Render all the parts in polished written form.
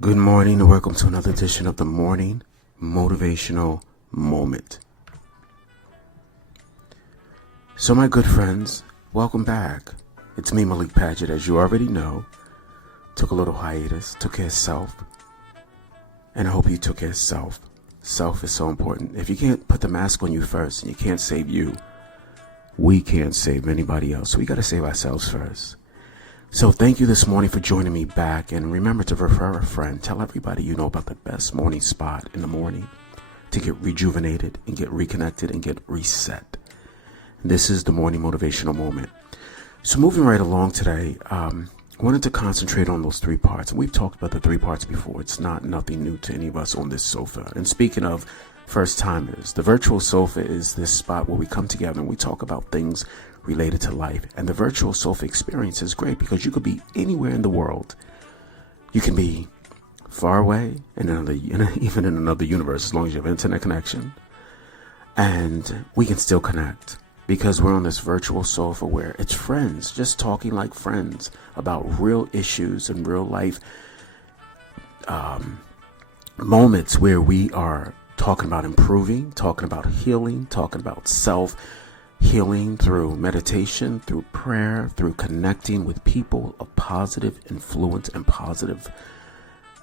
Good morning and welcome to another edition of the Morning Motivational Moment. So my good friends, welcome back. It's me, Malik Padgett, as you already know. Took a little hiatus, took care of self, and I hope you took care of self. Self is so important. If you can't put the mask on you first and you can't save you, we can't save anybody else. So we got to save ourselves first. So thank you this morning for joining me back, and remember to refer a friend. Tell everybody you know about the best morning spot in the morning to get rejuvenated and get reconnected and get reset. This is the Morning Motivational Moment. So moving right along today, I wanted to concentrate on those three parts. And we've talked about the three parts before. It's nothing new to any of us on this sofa. And speaking of first timers, the virtual sofa is this spot where we come together and we talk about things related to life. And the virtual sofa experience is great because you could be anywhere in the world. You can be far away in even in another universe, as long as you have internet connection. And we can still connect because we're on this virtual sofa where it's friends, just talking like friends about real issues and real life moments where we are talking about improving, talking about healing, talking about self-healing through meditation, through prayer, through connecting with people of positive influence and positive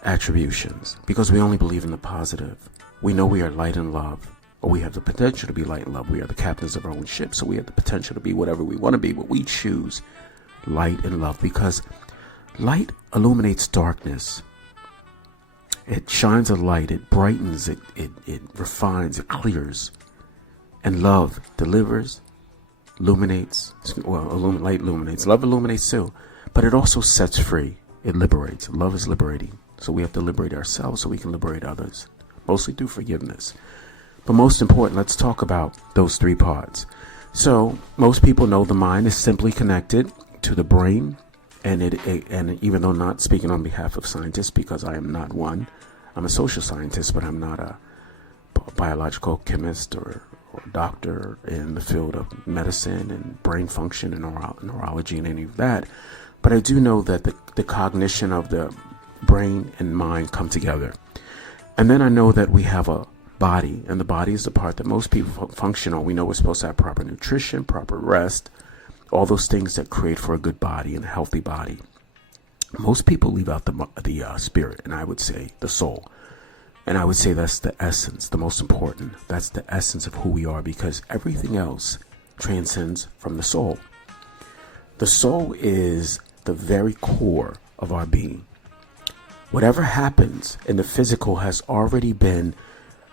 attributions. Because we only believe in the positive. We know we are light and love, or we have the potential to be light and love. We are the captains of our own ship, so we have the potential to be whatever we want to be, but we choose light and love because light illuminates darkness. It shines a light, it brightens, it refines, it clears. And love delivers, illuminates, light illuminates. Love illuminates too, but it also sets free. It liberates. Love is liberating. So we have to liberate ourselves so we can liberate others, mostly through forgiveness. But most important, let's talk about those three parts. So most people know the mind is simply connected to the brain. And even though not speaking on behalf of scientists, because I am not one, I'm a social scientist, but I'm not a biological chemist or doctor in the field of medicine and brain function and neurology and any of that. But I do know that the cognition of the brain and mind come together. And then I know that we have a body, and the body is the part that most people function on. We know we're supposed to have proper nutrition, proper rest, all those things that create for a good body and a healthy body. Most people leave out the spirit, and I would say the soul. And I would say that's the essence, the most important. That's the essence of who we are, because everything else transcends from the soul. The soul is the very core of our being. Whatever happens in the physical has already been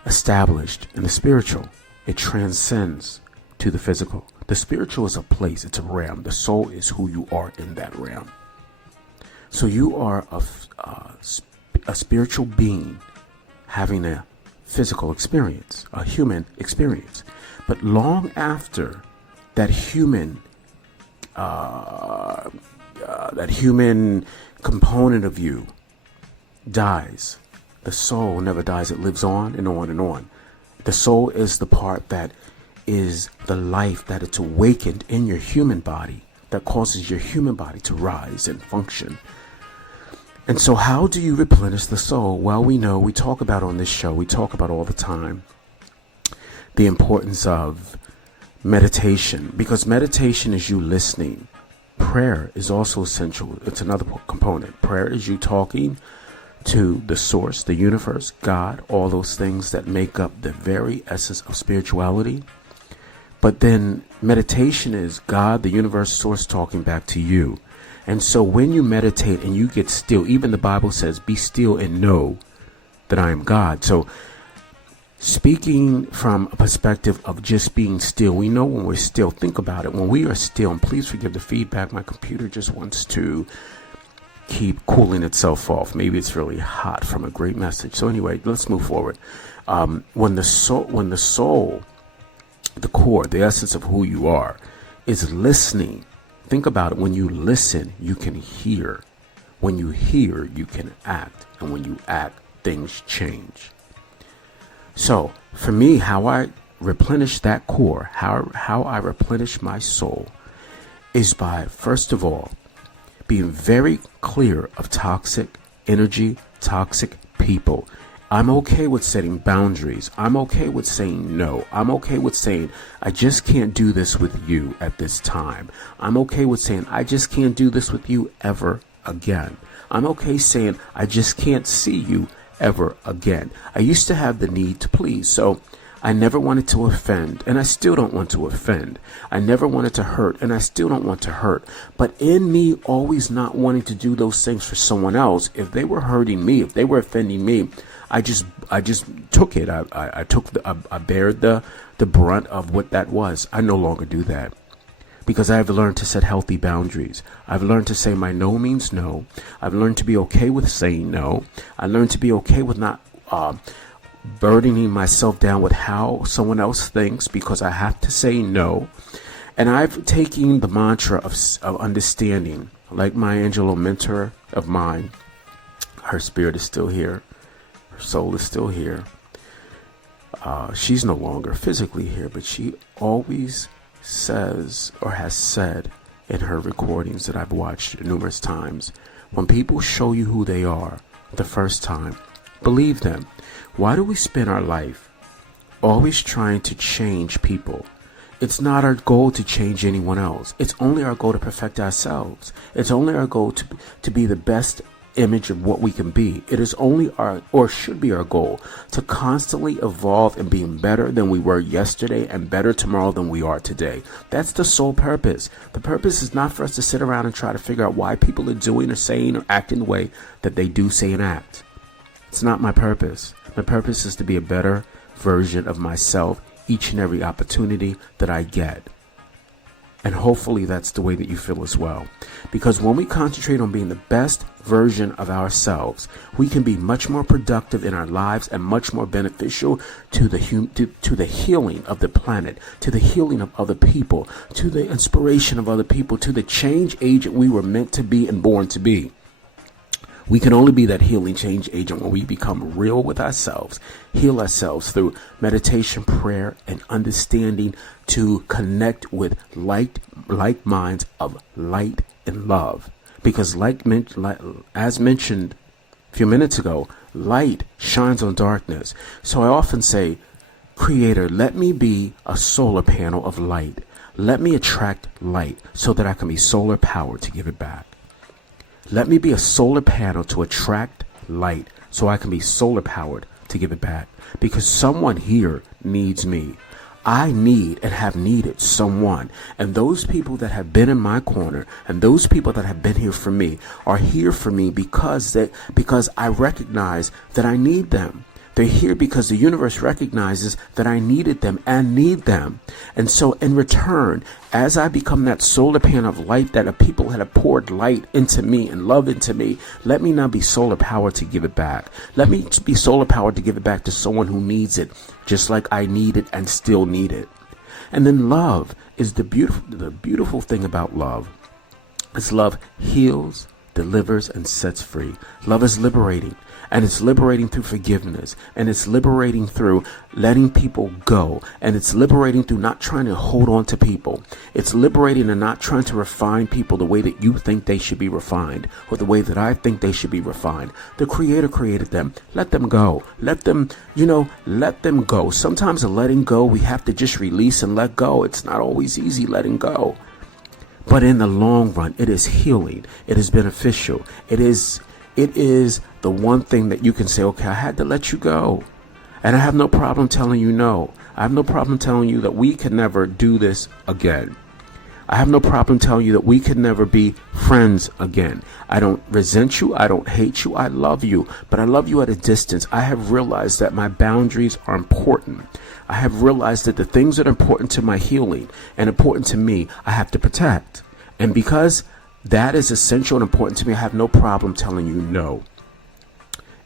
established in the spiritual. It transcends to the physical. The spiritual is a place, it's a realm. The soul is who you are in that realm. So you are a spiritual being having a physical experience, a human experience. But long after that human component of you dies, the soul never dies. It lives on and on and on. The soul is the part that is the life that it's awakened in your human body that causes your human body to rise and function. And so how do you replenish the soul? Well, we talk about on this show, we talk about all the time the importance of meditation, because meditation is you listening. Prayer is also essential. It's another component. Prayer is you talking to the source, the universe, God, all those things that make up the very essence of spirituality. But then meditation is God, the universe, source talking back to you. And so when you meditate and you get still, even the Bible says, be still and know that I am God. So speaking from a perspective of just being still, we know when we're still, think about it. When we are still, and please forgive the feedback, my computer just wants to keep cooling itself off. Maybe it's really hot from a great message. So anyway, let's move forward. When the soul, the core, the essence of who you are, is listening. Think about it. When you listen, you can hear. When you hear, you can act. And when you act, things change. So for me, how I replenish that core, how I replenish my soul is by, first of all, being very clear of toxic energy, toxic people. I'm okay with setting boundaries. I'm okay with saying no. I'm okay with saying, I just can't do this with you at this time. I'm okay with saying, I just can't do this with you ever again. I'm okay saying, I just can't see you ever again. I used to have the need to please, so I never wanted to offend, and I still don't want to offend. I never wanted to hurt, and I still don't want to hurt. But in me always not wanting to do those things for someone else, if they were hurting me, if they were offending me, I just took it. I bared the brunt of what that was. I no longer do that because I have learned to set healthy boundaries. I've learned to say my no means no. I've learned to be okay with saying no. I learned to be okay with not burdening myself down with how someone else thinks because I have to say no. And I've taken the mantra of understanding, like my angel mentor of mine. Her spirit is still here. Her soul is still here. She's no longer physically here, but she always says or has said in her recordings that I've watched numerous times, when people show you who they are the first time, believe them. Why do we spend our life always trying to change people? It's not our goal to change anyone else. It's only our goal to perfect ourselves. It's only our goal to be the best image of what we can be. It is only or should be our goal to constantly evolve and being better than we were yesterday and better tomorrow than we are today. That's the sole purpose. The purpose is not for us to sit around and try to figure out why people are doing or saying or acting the way that they do, say, and act. It's not my purpose. My purpose is to be a better version of myself each and every opportunity that I get. And hopefully that's the way that you feel as well. Because when we concentrate on being the best version of ourselves, we can be much more productive in our lives and much more beneficial to the healing of the planet, to the healing of other people, to the inspiration of other people, to the change agent we were meant to be and born to be. We can only be that healing change agent when we become real with ourselves, heal ourselves through meditation, prayer, and understanding to connect with like minds of light and love. Because as mentioned a few minutes ago, light shines on darkness. So I often say, Creator, let me be a solar panel of light. Let me attract light so that I can be solar powered to give it back. Let me be a solar panel to attract light so I can be solar powered to give it back. Because someone here needs me. I need and have needed someone. And those people that have been in my corner and those people that have been here for me are here for me because I recognize that I need them. They're here because the universe recognizes that I needed them and need them. And so in return, as I become that solar panel of light that people have poured light into me and love into me, let me now be solar powered to give it back. Let me be solar powered to give it back to someone who needs it, just like I need it and still need it. And then love is the beautiful thing about love. Is love heals, delivers, and sets free. Love is liberating. And it's liberating through forgiveness. And it's liberating through letting people go. And it's liberating through not trying to hold on to people. It's liberating and not trying to refine people the way that you think they should be refined or the way that I think they should be refined. The Creator created them. Let them go. Let them go. Sometimes in letting go, we have to just release and let go. It's not always easy letting go. But in the long run, it is healing. It is beneficial. It is the one thing that you can say, okay, I had to let you go. And I have no problem telling you no. I have no problem telling you that we can never do this again. I have no problem telling you that we can never be friends again. I don't resent you. I don't hate you. I love you. But I love you at a distance. I have realized that my boundaries are important. I have realized that the things that are important to my healing and important to me, I have to protect. And because that is essential and important to me, I have no problem telling you no.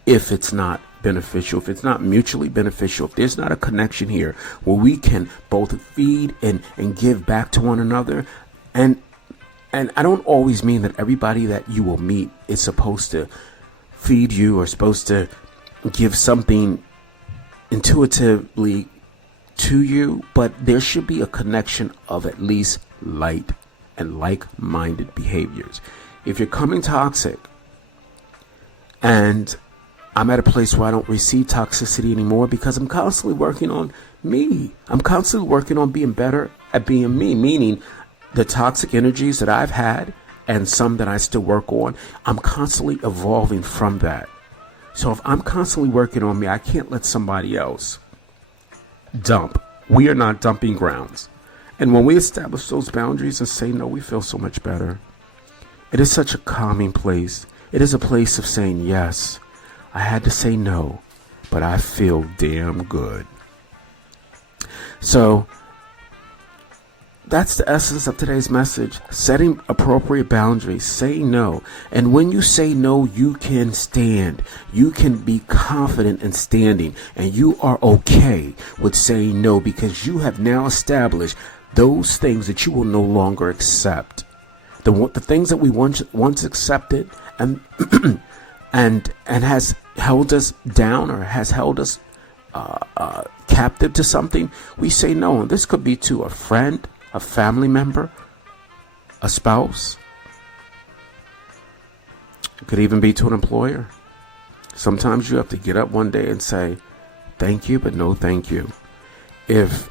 If it's not beneficial, if it's not mutually beneficial, if there's not a connection here where we can both feed and give back to one another. And I don't always mean that everybody that you will meet is supposed to feed you or supposed to give something intuitively to you, but there should be a connection of at least light and like-minded behaviors. If you're coming toxic and I'm at a place where I don't receive toxicity anymore because I'm constantly working on me. I'm constantly working on being better at being me, meaning the toxic energies that I've had and some that I still work on, I'm constantly evolving from that. So if I'm constantly working on me, I can't let somebody else dump. We are not dumping grounds. And when we establish those boundaries and say no, we feel so much better. It is such a calming place. It is a place of saying, yes, I had to say no, but I feel damn good. So that's the essence of today's message. Setting appropriate boundaries, saying no. And when you say no, you can stand. You can be confident in standing. And you are okay with saying no because you have now established those things that you will no longer accept. The things that we once accepted and and has held us down or has held us captive to something, we say no. And this could be to a friend, a family member, a spouse. It could even be to an employer. Sometimes you have to get up one day and say, thank you, but no thank you. If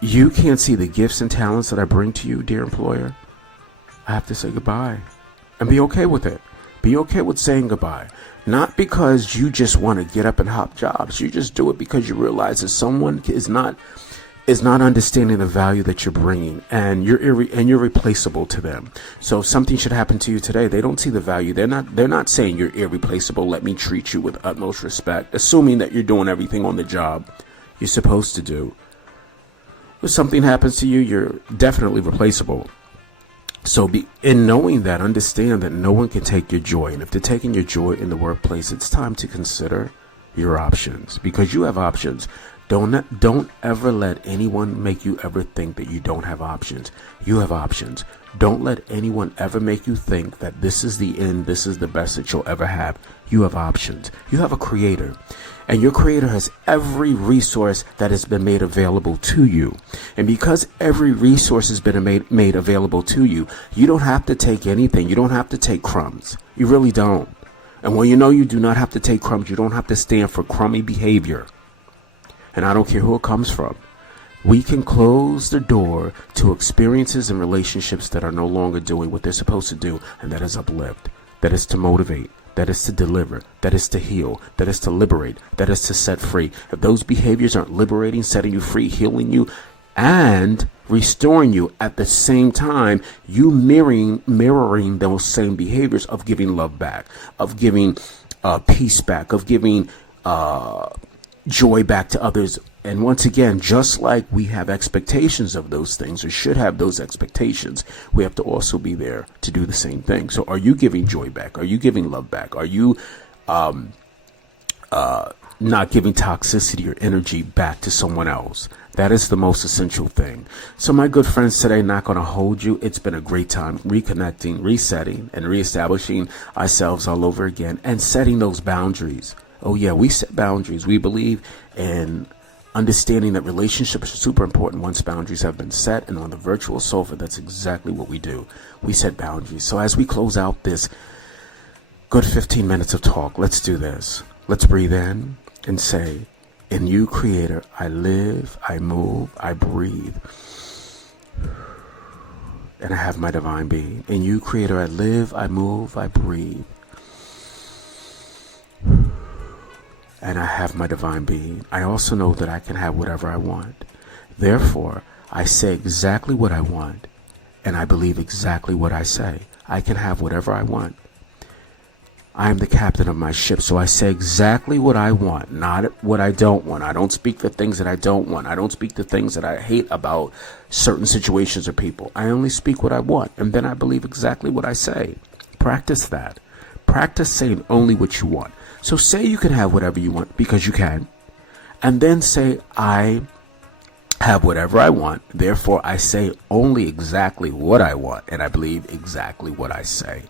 you can't see the gifts and talents that I bring to you, dear employer, I have to say goodbye and be okay with it. Be okay with saying goodbye. Not because you just want to get up and hop jobs. You just do it because you realize that someone is not understanding the value that you're bringing, and you're replaceable to them. So if something should happen to you today, they don't see the value. They're not saying you're irreplaceable. Let me treat you with utmost respect, assuming that you're doing everything on the job you're supposed to do. If something happens to you, you're definitely replaceable. So in knowing that, understand that no one can take your joy. And if they're taking your joy in the workplace, it's time to consider your options, because you have options. Don't ever let anyone make you ever think that you don't have options. You have options. Don't let anyone ever make you think that this is the end, this is the best that you'll ever have. You have options. You have a creator. And your creator has every resource that has been made available to you. And because every resource has been made available to you, you don't have to take anything. You don't have to take crumbs. You really don't. And when you know you do not have to take crumbs, you don't have to stand for crummy behavior. And I don't care who it comes from. We can close the door to experiences and relationships that are no longer doing what they're supposed to do. And that is uplift. That is to motivate. That is to deliver. That is to heal. That is to liberate. That is to set free. If those behaviors aren't liberating, setting you free, healing you, and restoring you at the same time, you mirroring those same behaviors of giving love back, of giving peace back, of giving joy back to others. And once again, just like we have expectations of those things, or should have those expectations, we have to also be there to do the same thing. So are you giving joy back? Are you giving love back? Are you not giving toxicity or energy back to someone else? That is the most essential thing. So my good friends, today, not going to hold you. It's been a great time reconnecting, resetting, and reestablishing ourselves all over again, and setting those boundaries. Oh yeah, we set boundaries. We believe in understanding that relationships are super important once boundaries have been set. And on the virtual sofa, that's exactly what we do. We set boundaries. So as we close out this good 15 minutes of talk, let's do this. Let's breathe in and say, in you, Creator, I live, I move, I breathe, and I have my divine being. In you, Creator, I live, I move, I breathe, and I have my divine being. I also know that I can have whatever I want. Therefore, I say exactly what I want, and I believe exactly what I say. I can have whatever I want. I am the captain of my ship, so I say exactly what I want, not what I don't want. I don't speak the things that I don't want. I don't speak the things that I hate about certain situations or people. I only speak what I want, and then I believe exactly what I say. Practice that. Practice saying only what you want. So say you can have whatever you want, because you can, and then say, I have whatever I want. Therefore, I say only exactly what I want, and I believe exactly what I say.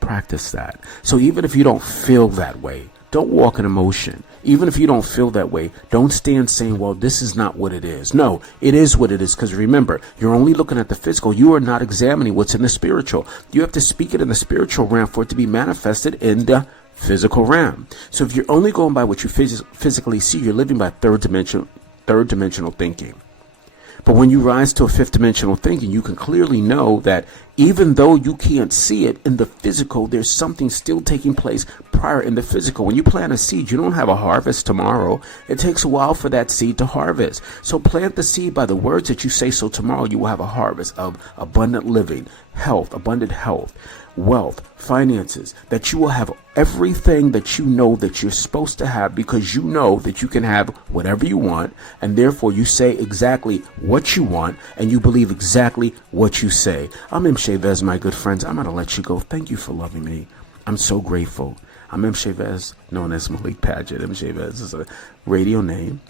Practice that. So even if you don't feel that way, don't walk in emotion. Even if you don't feel that way, don't stand saying, well, this is not what it is. No, it is what it is. Because remember, you're only looking at the physical. You are not examining what's in the spiritual. You have to speak it in the spiritual realm for it to be manifested in the physical realm. So if you're only going by what you physically see, you're living by third dimensional thinking. But when you rise to a fifth dimensional thinking, you can clearly know that even though you can't see it in the physical, there's something still taking place prior in the physical. When you plant a seed, you don't have a harvest tomorrow. It takes a while for that seed to harvest. So plant the seed by the words that you say, so tomorrow you will have a harvest of abundant living, abundant health, wealth, finances, that you will have everything that you know that you're supposed to have, because you know that you can have whatever you want, and therefore you say exactly what you want and you believe exactly what you say. I'm M. Chavez, my good friends. I'm going to let you go. Thank you for loving me. I'm so grateful. I'm M. Chavez, known as Malik Padgett. M. Chavez is a radio name.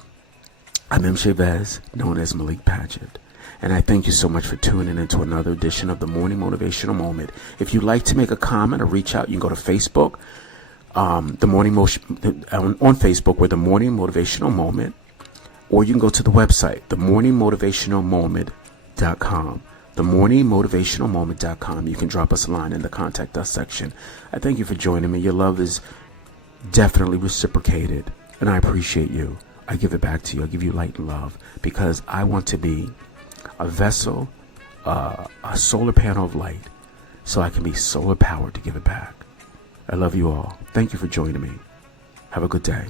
I'm M. Chavez, known as Malik Padgett. And I thank you so much for tuning into another edition of the Morning Motivational Moment. If you'd like to make a comment or reach out, you can go to Facebook, on Facebook, we're the Morning Motivational Moment, or you can go to the website, themorningmotivationalmoment.com. themorningmotivationalmoment.com. You can drop us a line in the contact us section. I thank you for joining me. Your love is definitely reciprocated, and I appreciate you. I give it back to you. I give you light and love, because I want to be a vessel, a solar panel of light, so I can be solar powered to give it back. I love you all. Thank you for joining me. Have a good day.